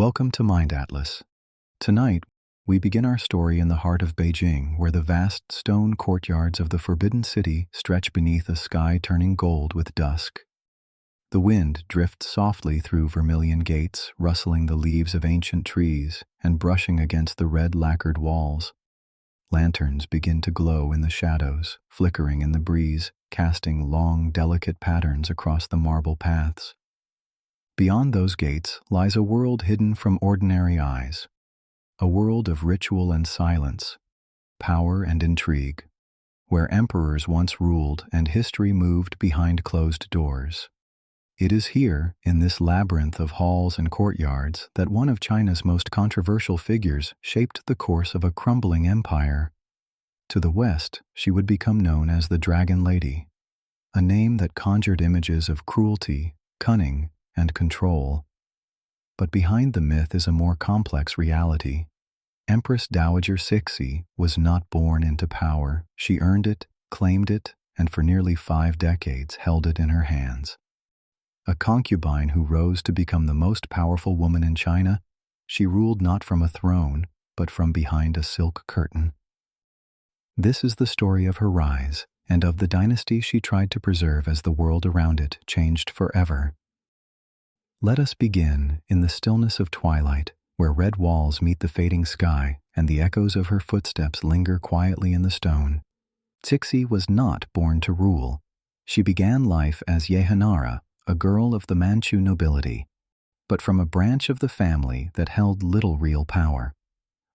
Welcome to Mind Atlas. Tonight, we begin our story in the heart of Beijing, where the vast stone courtyards of the Forbidden City stretch beneath a sky turning gold with dusk. The wind drifts softly through vermilion gates, rustling the leaves of ancient trees and brushing against the red lacquered walls. Lanterns begin to glow in the shadows, flickering in the breeze, casting long, delicate patterns across the marble paths. Beyond those gates lies a world hidden from ordinary eyes, a world of ritual and silence, power and intrigue, where emperors once ruled and history moved behind closed doors. It is here, in this labyrinth of halls and courtyards, that one of China's most controversial figures shaped the course of a crumbling empire. To the west, she would become known as the Dragon Lady, a name that conjured images of cruelty, cunning, and control. But behind the myth is a more complex reality. Empress Dowager Cixi was not born into power. She earned it, claimed it, and for nearly 5 decades held it in her hands. A concubine who rose to become the most powerful woman in China, she ruled not from a throne, but from behind a silk curtain. This is the story of her rise, and of the dynasty she tried to preserve as the world around it changed forever. Let us begin in the stillness of twilight, where red walls meet the fading sky and the echoes of her footsteps linger quietly in the stone. Cixi was not born to rule. She began life as Yehanara, a girl of the Manchu nobility, but from a branch of the family that held little real power.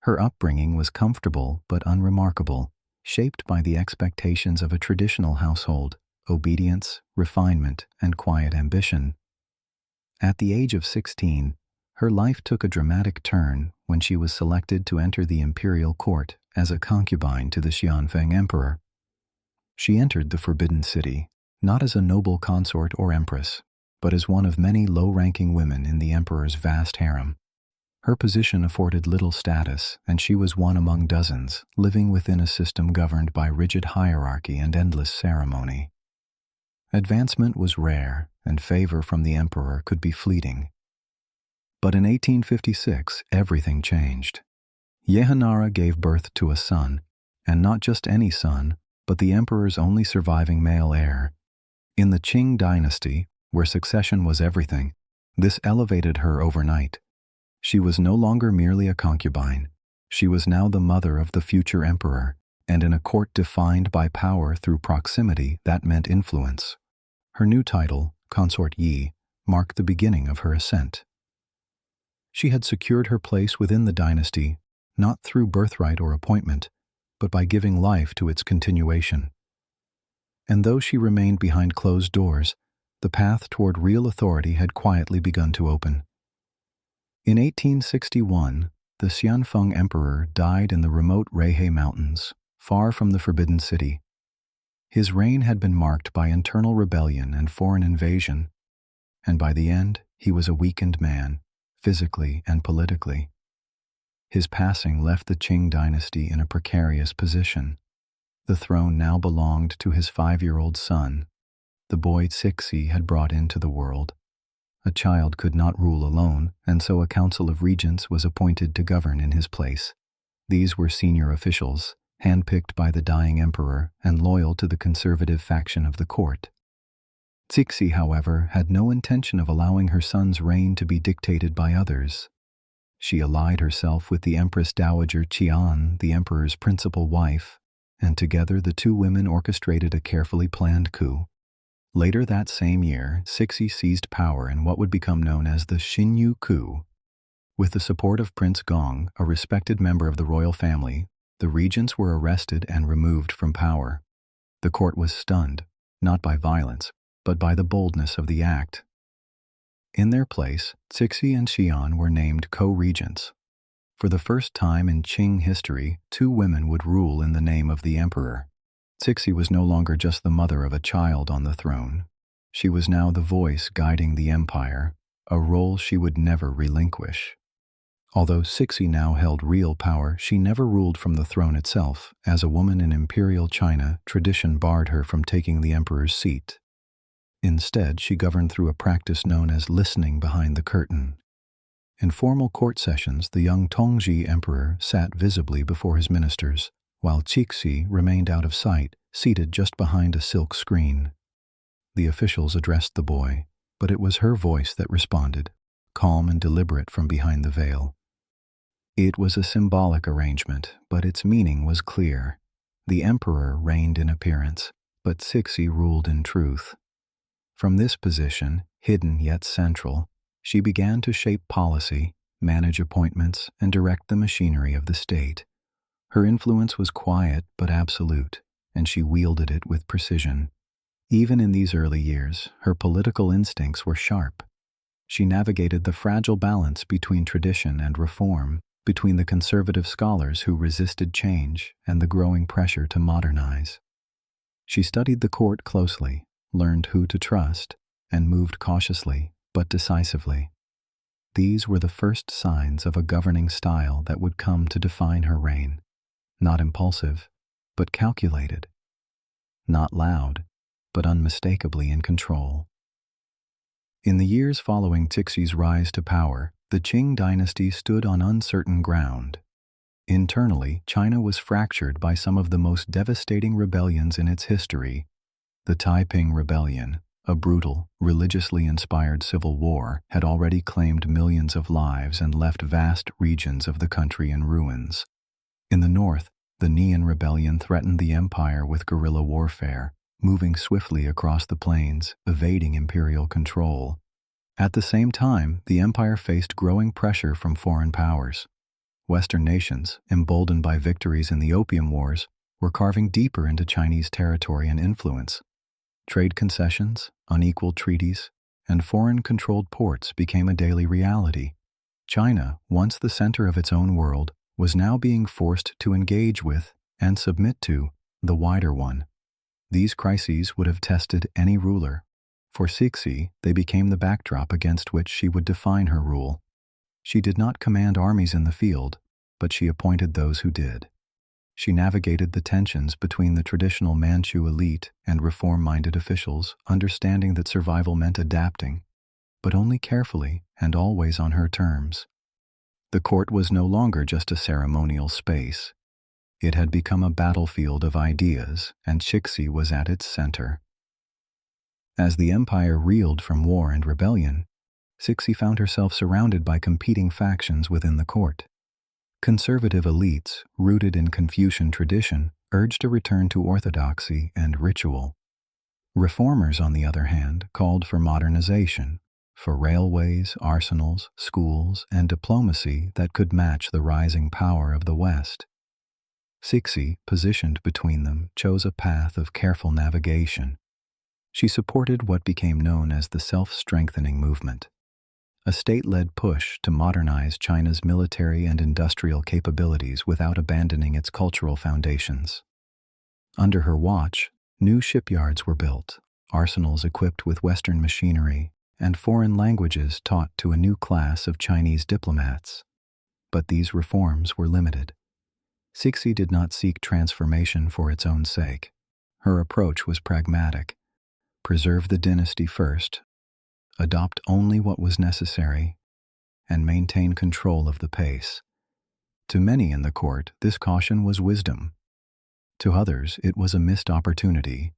Her upbringing was comfortable but unremarkable, shaped by the expectations of a traditional household: obedience, refinement, and quiet ambition. At the age of 16, her life took a dramatic turn when she was selected to enter the imperial court as a concubine to the Xianfeng emperor. She entered the Forbidden City, not as a noble consort or empress, but as one of many low-ranking women in the emperor's vast harem. Her position afforded little status, and she was one among dozens, living within a system governed by rigid hierarchy and endless ceremony. Advancement was rare, and favor from the emperor could be fleeting. But in 1856, everything changed. Yehanara gave birth to a son, and not just any son, but the emperor's only surviving male heir. In the Qing dynasty, where succession was everything, this elevated her overnight. She was no longer merely a concubine. She was now the mother of the future emperor, and in a court defined by power through proximity, that meant influence. Her new title, Consort Yi, marked the beginning of her ascent. She had secured her place within the dynasty, not through birthright or appointment, but by giving life to its continuation. And though she remained behind closed doors, the path toward real authority had quietly begun to open. In 1861, the Xianfeng emperor died in the remote Rehe Mountains, far from the Forbidden City. His reign had been marked by internal rebellion and foreign invasion, and by the end, he was a weakened man, physically and politically. His passing left the Qing dynasty in a precarious position. The throne now belonged to his 5-year-old son, the boy Cixi had brought into the world. A child could not rule alone, and so a council of regents was appointed to govern in his place. These were senior officials, handpicked by the dying emperor and loyal to the conservative faction of the court. Cixi, however, had no intention of allowing her son's reign to be dictated by others. She allied herself with the Empress Dowager Cixi, the emperor's principal wife, and together the two women orchestrated a carefully planned coup. Later that same year, Cixi seized power in what would become known as the Xinyu coup. With the support of Prince Gong, a respected member of the royal family, the regents were arrested and removed from power. The court was stunned, not by violence, but by the boldness of the act. In their place, Cixi and Xian were named co-regents. For the first time in Qing history, 2 women would rule in the name of the emperor. Cixi was no longer just the mother of a child on the throne. She was now the voice guiding the empire, a role she would never relinquish. Although Cixi now held real power, she never ruled from the throne itself. As a woman in imperial China, tradition barred her from taking the emperor's seat. Instead, she governed through a practice known as listening behind the curtain. In formal court sessions, the young Tongji emperor sat visibly before his ministers, while Cixi remained out of sight, seated just behind a silk screen. The officials addressed the boy, but it was her voice that responded, calm and deliberate from behind the veil. It was a symbolic arrangement, but its meaning was clear. The emperor reigned in appearance, but Cixi ruled in truth. From this position, hidden yet central, she began to shape policy, manage appointments, and direct the machinery of the state. Her influence was quiet but absolute, and she wielded it with precision. Even in these early years, her political instincts were sharp. She navigated the fragile balance between tradition and reform, between the conservative scholars who resisted change and the growing pressure to modernize. She studied the court closely, learned who to trust, and moved cautiously but decisively. These were the first signs of a governing style that would come to define her reign. Not impulsive, but calculated. Not loud, but unmistakably in control. In the years following Cixi's rise to power, the Qing dynasty stood on uncertain ground. Internally, China was fractured by some of the most devastating rebellions in its history. The Taiping Rebellion, a brutal, religiously inspired civil war, had already claimed millions of lives and left vast regions of the country in ruins. In the north, the Nian Rebellion threatened the empire with guerrilla warfare, moving swiftly across the plains, evading imperial control. At the same time, the empire faced growing pressure from foreign powers. Western nations, emboldened by victories in the Opium Wars, were carving deeper into Chinese territory and influence. Trade concessions, unequal treaties, and foreign-controlled ports became a daily reality. China, once the center of its own world, was now being forced to engage with, and submit to, the wider one. These crises would have tested any ruler. For Cixi, they became the backdrop against which she would define her rule. She did not command armies in the field, but she appointed those who did. She navigated the tensions between the traditional Manchu elite and reform-minded officials, understanding that survival meant adapting, but only carefully and always on her terms. The court was no longer just a ceremonial space. It had become a battlefield of ideas, and Cixi was at its center. As the empire reeled from war and rebellion, Cixi found herself surrounded by competing factions within the court. Conservative elites, rooted in Confucian tradition, urged a return to orthodoxy and ritual. Reformers, on the other hand, called for modernization, for railways, arsenals, schools, and diplomacy that could match the rising power of the West. Cixi, positioned between them, chose a path of careful navigation. She supported what became known as the self-strengthening movement, a state-led push to modernize China's military and industrial capabilities without abandoning its cultural foundations. Under her watch, new shipyards were built, arsenals equipped with Western machinery, and foreign languages taught to a new class of Chinese diplomats. But these reforms were limited. Cixi did not seek transformation for its own sake. Her approach was pragmatic. Preserve the dynasty first, adopt only what was necessary, and maintain control of the pace. To many in the court, this caution was wisdom. To others, it was a missed opportunity.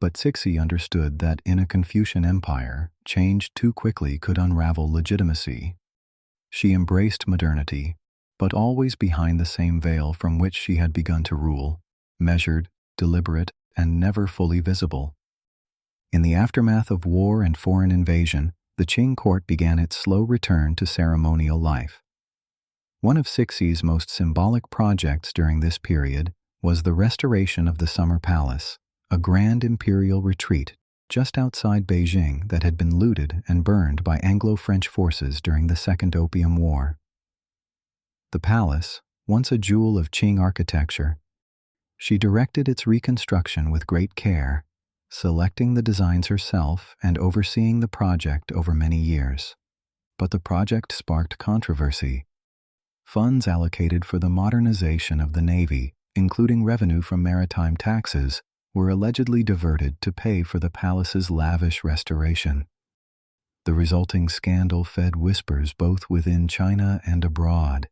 But Cixi understood that in a Confucian empire, change too quickly could unravel legitimacy. She embraced modernity, but always behind the same veil from which she had begun to rule, measured, deliberate, and never fully visible. In the aftermath of war and foreign invasion, the Qing court began its slow return to ceremonial life. One of Cixi's most symbolic projects during this period was the restoration of the Summer Palace, a grand imperial retreat just outside Beijing that had been looted and burned by Anglo-French forces during the Second Opium War. The palace, once a jewel of Qing architecture, she directed its reconstruction with great care, selecting the designs herself and overseeing the project over many years. But the project sparked controversy. Funds allocated for the modernization of the Navy, including revenue from maritime taxes, were allegedly diverted to pay for the palace's lavish restoration. The resulting scandal fed whispers both within China and abroad.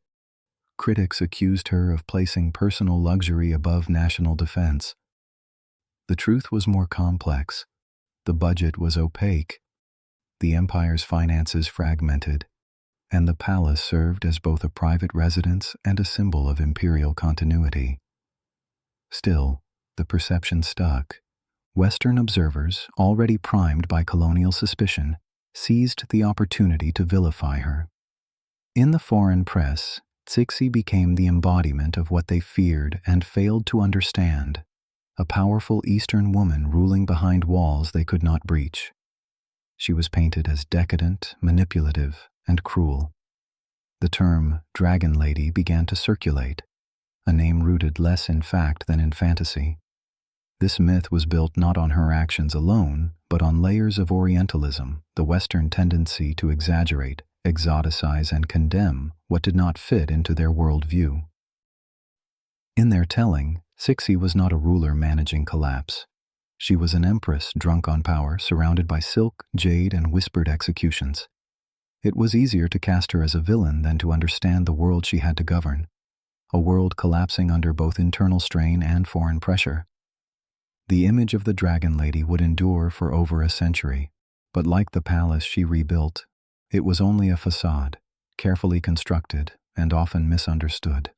Critics accused her of placing personal luxury above national defense. The truth was more complex. The budget was opaque. The empire's finances fragmented, and the palace served as both a private residence and a symbol of imperial continuity. Still, the perception stuck. Western observers, already primed by colonial suspicion, seized the opportunity to vilify her. In the foreign press, Cixi became the embodiment of what they feared and failed to understand: a powerful Eastern woman ruling behind walls they could not breach. She was painted as decadent, manipulative, and cruel. The term Dragon Lady began to circulate, a name rooted less in fact than in fantasy. This myth was built not on her actions alone, but on layers of Orientalism, the Western tendency to exaggerate, exoticize, and condemn what did not fit into their worldview. In their telling, Cixi was not a ruler managing collapse. She was an empress drunk on power, surrounded by silk, jade, and whispered executions. It was easier to cast her as a villain than to understand the world she had to govern, a world collapsing under both internal strain and foreign pressure. The image of the Dragon Lady would endure for over a century, but like the palace she rebuilt, it was only a facade, carefully constructed and often misunderstood.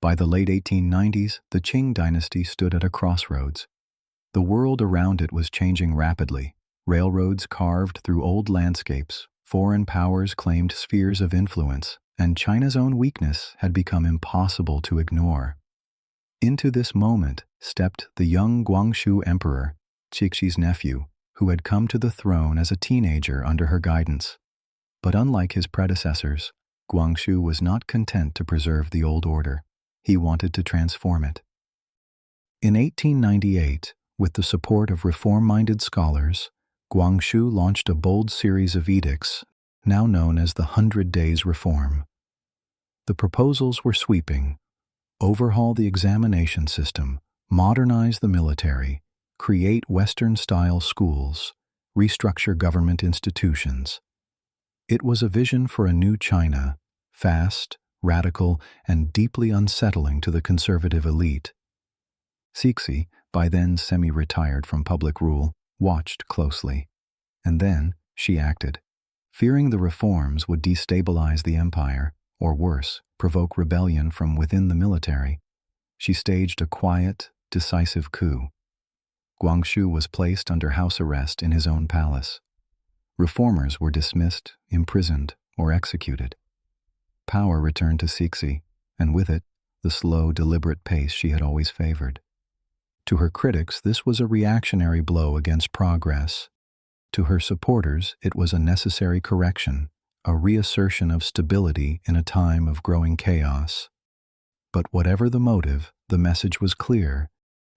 By the late 1890s, the Qing dynasty stood at a crossroads. The world around it was changing rapidly. Railroads carved through old landscapes, foreign powers claimed spheres of influence, and China's own weakness had become impossible to ignore. Into this moment stepped the young Guangxu emperor, Cixi's nephew, who had come to the throne as a teenager under her guidance. But unlike his predecessors, Guangxu was not content to preserve the old order. He wanted to transform it. In 1898, with the support of reform-minded scholars, Guangxu launched a bold series of edicts, now known as the 100 Days Reform. The proposals were sweeping: overhaul the examination system, modernize the military, create Western-style schools, restructure government institutions. It was a vision for a new China, fast, radical, and deeply unsettling to the conservative elite. Cixi, by then semi-retired from public rule, watched closely. And then she acted. Fearing the reforms would destabilize the empire, or worse, provoke rebellion from within the military, she staged a quiet, decisive coup. Guangxu was placed under house arrest in his own palace. Reformers were dismissed, imprisoned, or executed. Power returned to Cixi, and with it, the slow, deliberate pace she had always favored. To her critics, this was a reactionary blow against progress. To her supporters, it was a necessary correction, a reassertion of stability in a time of growing chaos. But whatever the motive, the message was clear.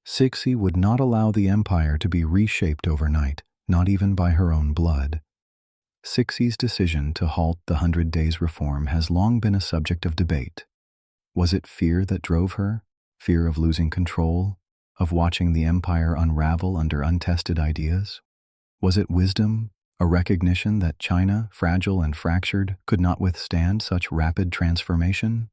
Cixi would not allow the empire to be reshaped overnight, not even by her own blood. Cixi's decision to halt the 100 Days Reform has long been a subject of debate. Was it fear that drove her? Fear of losing control? Of watching the empire unravel under untested ideas? Was it wisdom, a recognition that China, fragile and fractured, could not withstand such rapid transformation?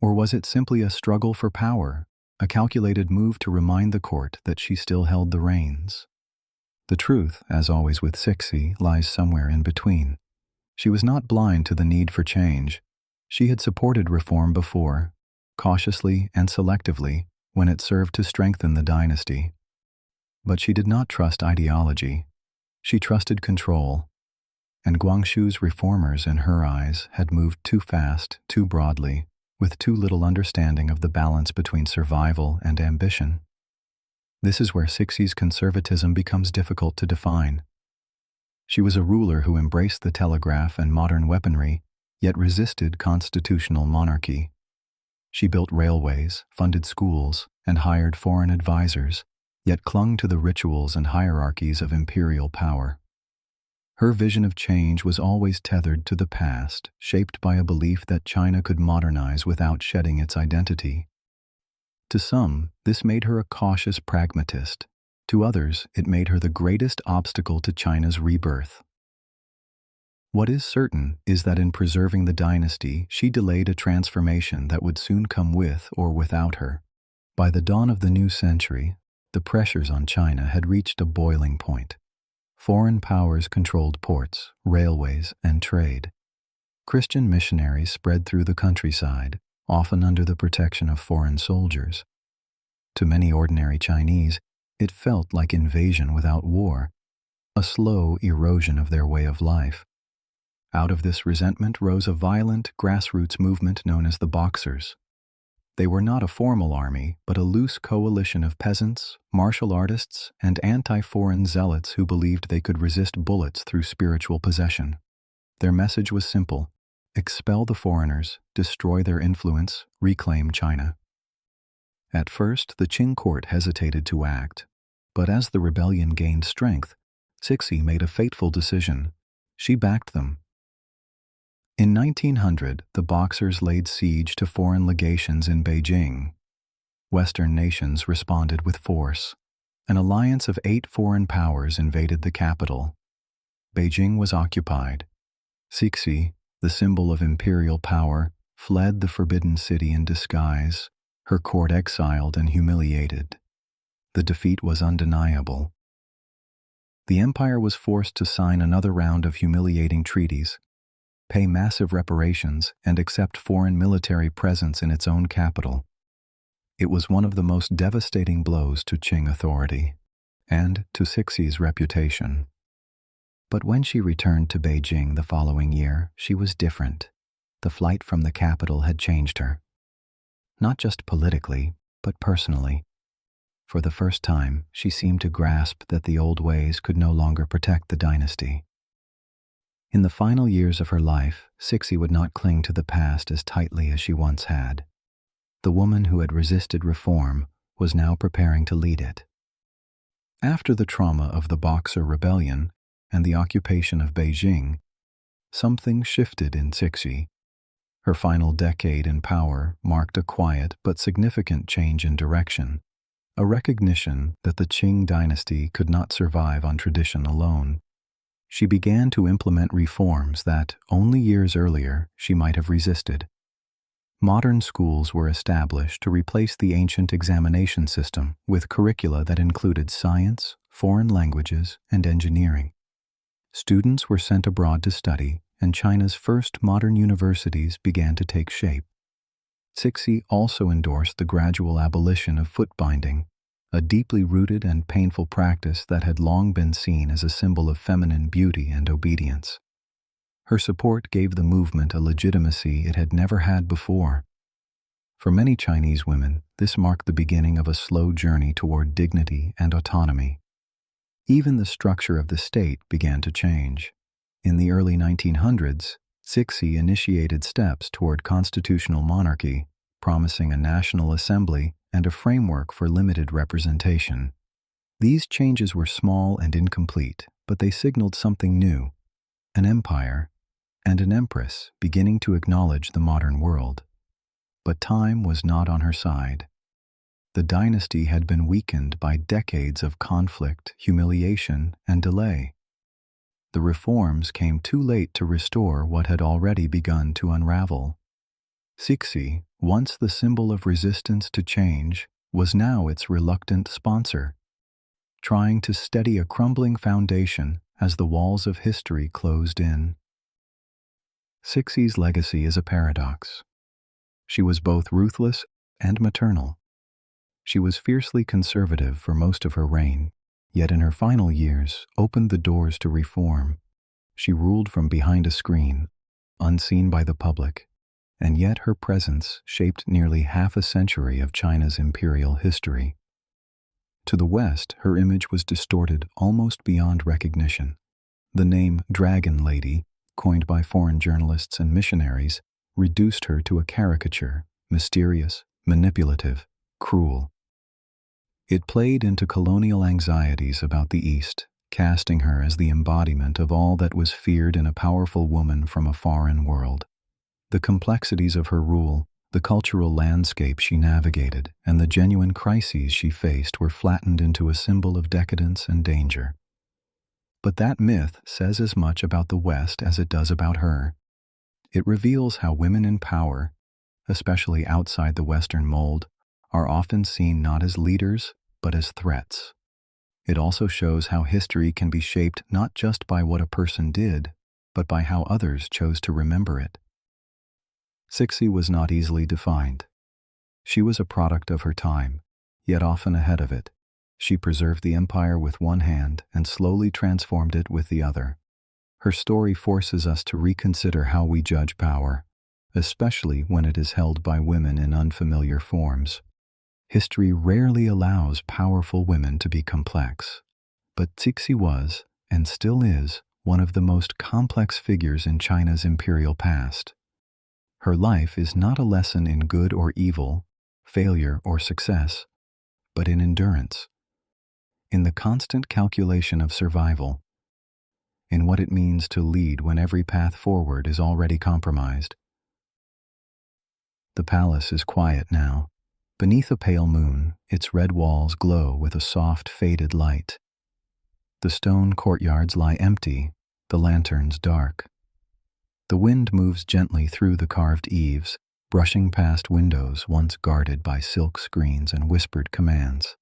Or was it simply a struggle for power, a calculated move to remind the court that she still held the reins? The truth, as always with Cixi, lies somewhere in between. She was not blind to the need for change. She had supported reform before, cautiously and selectively, when it served to strengthen the dynasty. But she did not trust ideology. She trusted control. And Guangxu's reformers, in her eyes, had moved too fast, too broadly, with too little understanding of the balance between survival and ambition. This is where Cixi's conservatism becomes difficult to define. She was a ruler who embraced the telegraph and modern weaponry, yet resisted constitutional monarchy. She built railways, funded schools, and hired foreign advisors, yet clung to the rituals and hierarchies of imperial power. Her vision of change was always tethered to the past, shaped by a belief that China could modernize without shedding its identity. To some, this made her a cautious pragmatist. To others, it made her the greatest obstacle to China's rebirth. What is certain is that in preserving the dynasty, she delayed a transformation that would soon come with or without her. By the dawn of the new century, the pressures on China had reached a boiling point. Foreign powers controlled ports, railways, and trade. Christian missionaries spread through the countryside, often under the protection of foreign soldiers. To many ordinary Chinese, it felt like invasion without war, a slow erosion of their way of life. Out of this resentment rose a violent grassroots movement known as the Boxers. They were not a formal army, but a loose coalition of peasants, martial artists, and anti-foreign zealots who believed they could resist bullets through spiritual possession. Their message was simple: expel the foreigners, destroy their influence, reclaim China. At first, the Qing court hesitated to act, but as the rebellion gained strength, Cixi made a fateful decision. She backed them. In 1900, the Boxers laid siege to foreign legations in Beijing. Western nations responded with force. An alliance of 8 foreign powers invaded the capital. Beijing was occupied. Cixi, the symbol of imperial power, fled the forbidden city in disguise, her court exiled and humiliated. The defeat was undeniable. The empire was forced to sign another round of humiliating treaties, pay massive reparations, and accept foreign military presence in its own capital. It was one of the most devastating blows to Qing authority and to Cixi's reputation. But when she returned to Beijing the following year, she was different. The flight from the capital had changed her. Not just politically, but personally. For the first time, she seemed to grasp that the old ways could no longer protect the dynasty. In the final years of her life, Cixi would not cling to the past as tightly as she once had. The woman who had resisted reform was now preparing to lead it. After the trauma of the Boxer Rebellion and the occupation of Beijing, something shifted in Cixi. Her final decade in power marked a quiet but significant change in direction, a recognition that the Qing dynasty could not survive on tradition alone. She began to implement reforms that, only years earlier, she might have resisted. Modern schools were established to replace the ancient examination system with curricula that included science, foreign languages, and engineering. Students were sent abroad to study, and China's first modern universities began to take shape. Cixi also endorsed the gradual abolition of foot binding, a deeply rooted and painful practice that had long been seen as a symbol of feminine beauty and obedience. Her support gave the movement a legitimacy it had never had before. For many Chinese women, this marked the beginning of a slow journey toward dignity and autonomy. Even the structure of the state began to change. In the early 1900s, Cixi initiated steps toward constitutional monarchy, promising a national assembly and a framework for limited representation. These changes were small and incomplete, but they signaled something new: an empire and an empress beginning to acknowledge the modern world. But time was not on her side. The dynasty had been weakened by decades of conflict, humiliation, and delay. The reforms came too late to restore what had already begun to unravel. Cixi, once the symbol of resistance to change, was now its reluctant sponsor, trying to steady a crumbling foundation as the walls of history closed in. Cixi's legacy is a paradox. She was both ruthless and maternal. She was fiercely conservative for most of her reign, yet in her final years opened the doors to reform. She ruled from behind a screen, unseen by the public, and yet her presence shaped nearly half a century of China's imperial history. To the West, her image was distorted almost beyond recognition. The name Dragon Lady, coined by foreign journalists and missionaries, reduced her to a caricature, mysterious, manipulative, cruel. It played into colonial anxieties about the East, casting her as the embodiment of all that was feared in a powerful woman from a foreign world. The complexities of her rule, the cultural landscape she navigated, and the genuine crises she faced were flattened into a symbol of decadence and danger. But that myth says as much about the West as it does about her. It reveals how women in power, especially outside the Western mold, are often seen not as leaders, but as threats. It also shows how history can be shaped not just by what a person did, but by how others chose to remember it. Cixi was not easily defined. She was a product of her time, yet often ahead of it. She preserved the empire with one hand and slowly transformed it with the other. Her story forces us to reconsider how we judge power, especially when it is held by women in unfamiliar forms. History rarely allows powerful women to be complex, but Cixi was, and still is, one of the most complex figures in China's imperial past. Her life is not a lesson in good or evil, failure or success, but in endurance, in the constant calculation of survival, in what it means to lead when every path forward is already compromised. The palace is quiet now. Beneath a pale moon, its red walls glow with a soft, faded light. The stone courtyards lie empty, the lanterns dark. The wind moves gently through the carved eaves, brushing past windows once guarded by silk screens and whispered commands.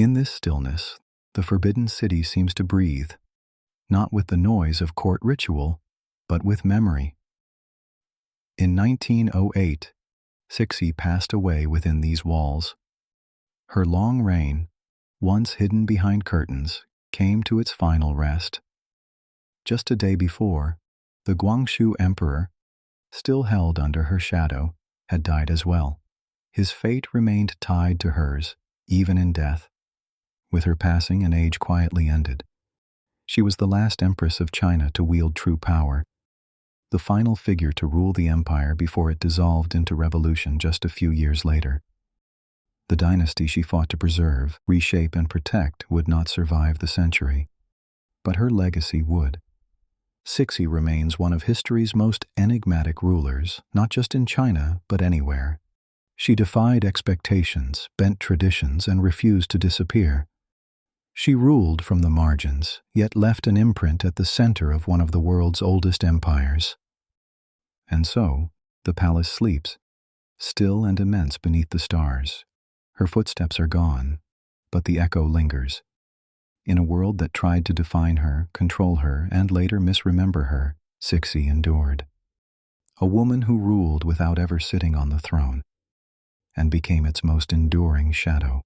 In this stillness, the forbidden city seems to breathe, not with the noise of court ritual, but with memory. In 1908, Cixi passed away within these walls. Her long reign, once hidden behind curtains, came to its final rest. Just a day before, the Guangxu emperor, still held under her shadow, had died as well. His fate remained tied to hers, even in death. With her passing, an age quietly ended. She was the last empress of China to wield true power, the final figure to rule the empire before it dissolved into revolution just a few years later. The dynasty she fought to preserve, reshape, and protect would not survive the century, but her legacy would. Cixi remains one of history's most enigmatic rulers, not just in China, but anywhere. She defied expectations, bent traditions, and refused to disappear. She ruled from the margins, yet left an imprint at the center of one of the world's oldest empires. And so, the palace sleeps, still and immense beneath the stars. Her footsteps are gone, but the echo lingers. In a world that tried to define her, control her, and later misremember her, Cixi endured. A woman who ruled without ever sitting on the throne, and became its most enduring shadow.